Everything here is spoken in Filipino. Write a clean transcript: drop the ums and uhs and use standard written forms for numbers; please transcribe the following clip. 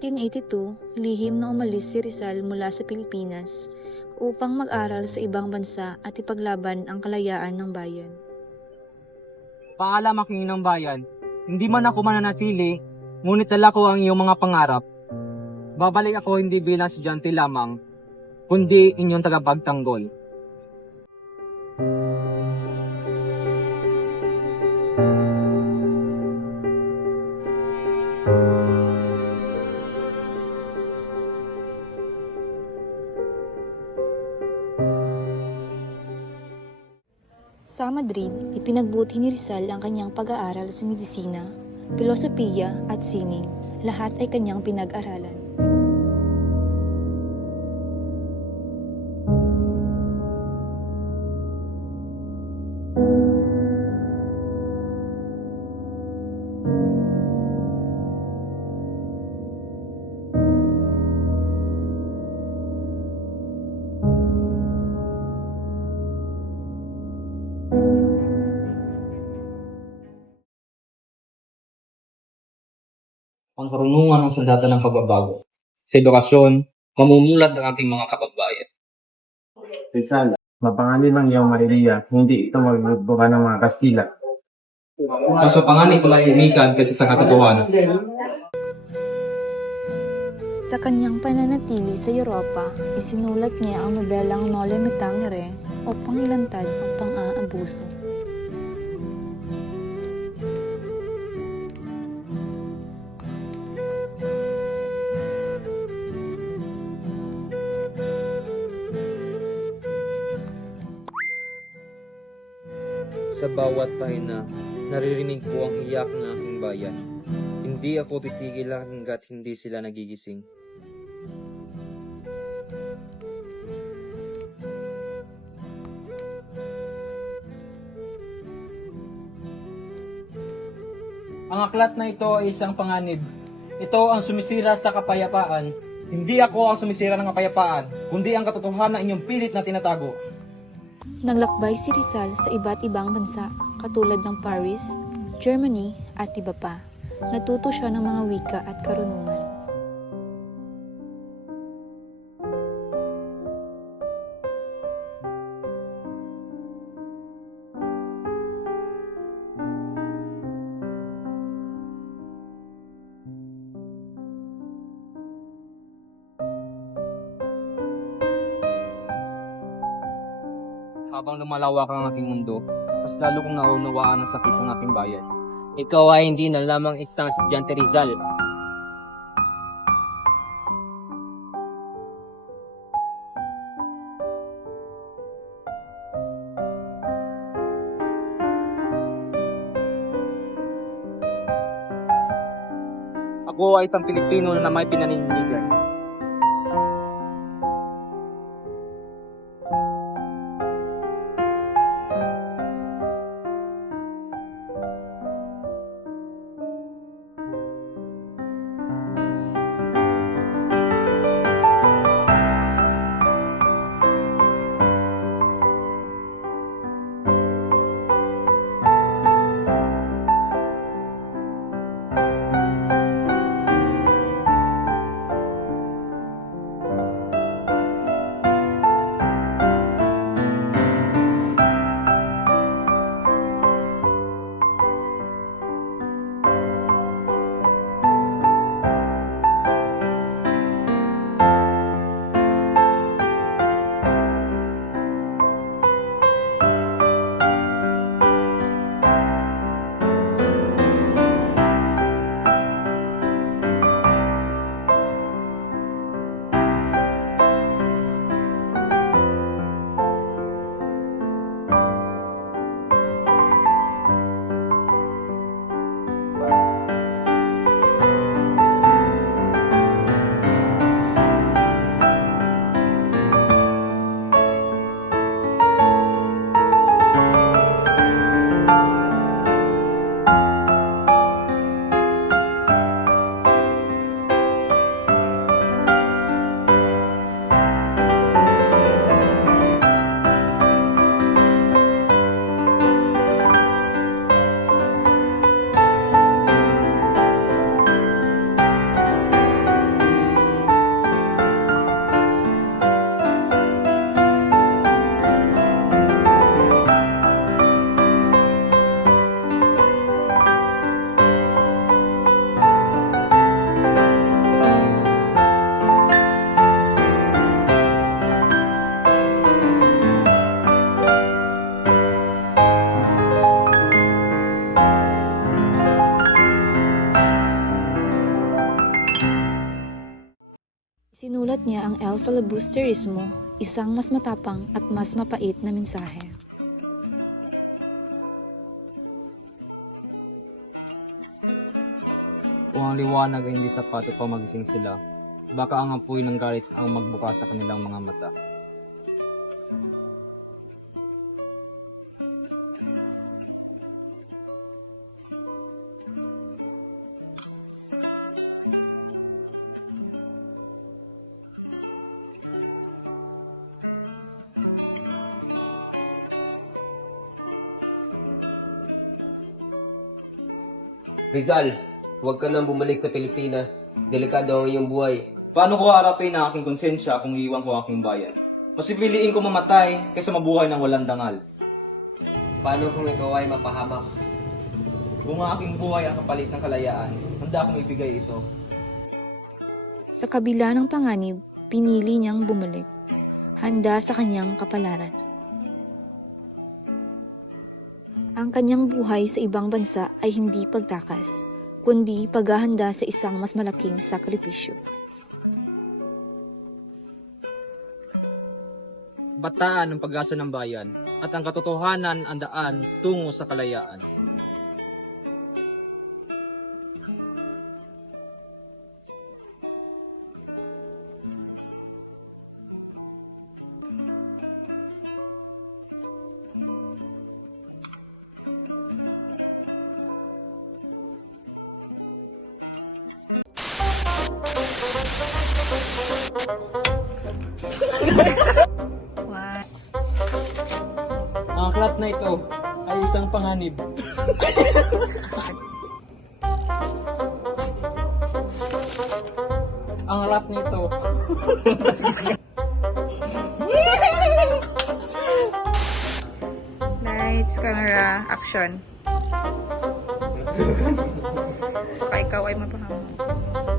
1982, lihim na umalis si Rizal mula sa Pilipinas upang mag-aral sa ibang bansa at ipaglaban ang kalayaan ng bayan. Paalam aking inang bayan, hindi man ako mananatili, ngunit dala ko ang iyong mga pangarap. Babalik ako hindi bilang estudyante lamang, kundi inyong tagapagtanggol. Sa Madrid, ipinagbuti ni Rizal ang kanyang pag-aaral sa medisina, pilosopiya at sining. Lahat ay kanyang pinag-aralan. Ang karunungan ng sandata ng pagbabago. Sa edukasyon, mamumulat ng ating mga kababayan. Rizal, mapanganib ang iyong Maria, hindi ito magbubuka ng mga Kastila. Mas mapanganib ang lahirikan kaysa sa katotohanan. Sa kanyang pananatili sa Europa, isinulat niya ang nobelang Noli Me Tangere upang ilantad ang pang-aabuso. Sa bawat pahina, naririnig ko ang iyak ng aking bayan. Hindi ako titigil hanggat hindi sila nagigising. Ang aklat na ito ay isang panganib. Ito ang sumisira sa kapayapaan. Hindi ako ang sumisira ng kapayapaan, kundi ang katotohanan inyong pilit na tinatago. Naglakbay si Rizal sa iba't ibang bansa, katulad ng Paris, Germany at iba pa. Natuto siya ng mga wika at karunungan. Habang lumalawak ang ating mundo, mas lalo kong naunawaan ang sakit ng ating bayan. Ikaw ay hindi na lamang isang estudyante Rizal. Ako ay isang Pilipino na may pinaninindigan. Iniulat niya ang El Filibusterismo, isang mas matapang at mas mapait na mensahe. Kung ang liwanag ay hindi sapat upang magising sila, baka ang apoy ng galit ang magbukas sa kanilang mga mata. Rizal, huwag ka nang bumalik sa Pilipinas. Delikado ang iyong buhay. Paano ko harapin ang aking konsensya kung iiwan ko ang aking bayan? Mas pipiliin ko mamatay kaysa mabuhay ng walang dangal. Paano kung ikaw ay mapahamak? Kung ang aking buhay ang kapalit ng kalayaan, handa akong ibigay ito. Sa kabila ng panganib, pinili niyang bumalik, handa sa kanyang kapalaran. Ang kanyang buhay sa ibang bansa ay hindi pagtakas, kundi paghahanda sa isang mas malaking sakripisyo. Bataan ang pag-asa ng bayan at ang katotohanan ang daan tungo sa kalayaan. Ang aklat na ito ay isang panganib. Ang aklat nito. Lights, camera, action. Baka ikaw ay mapahamak.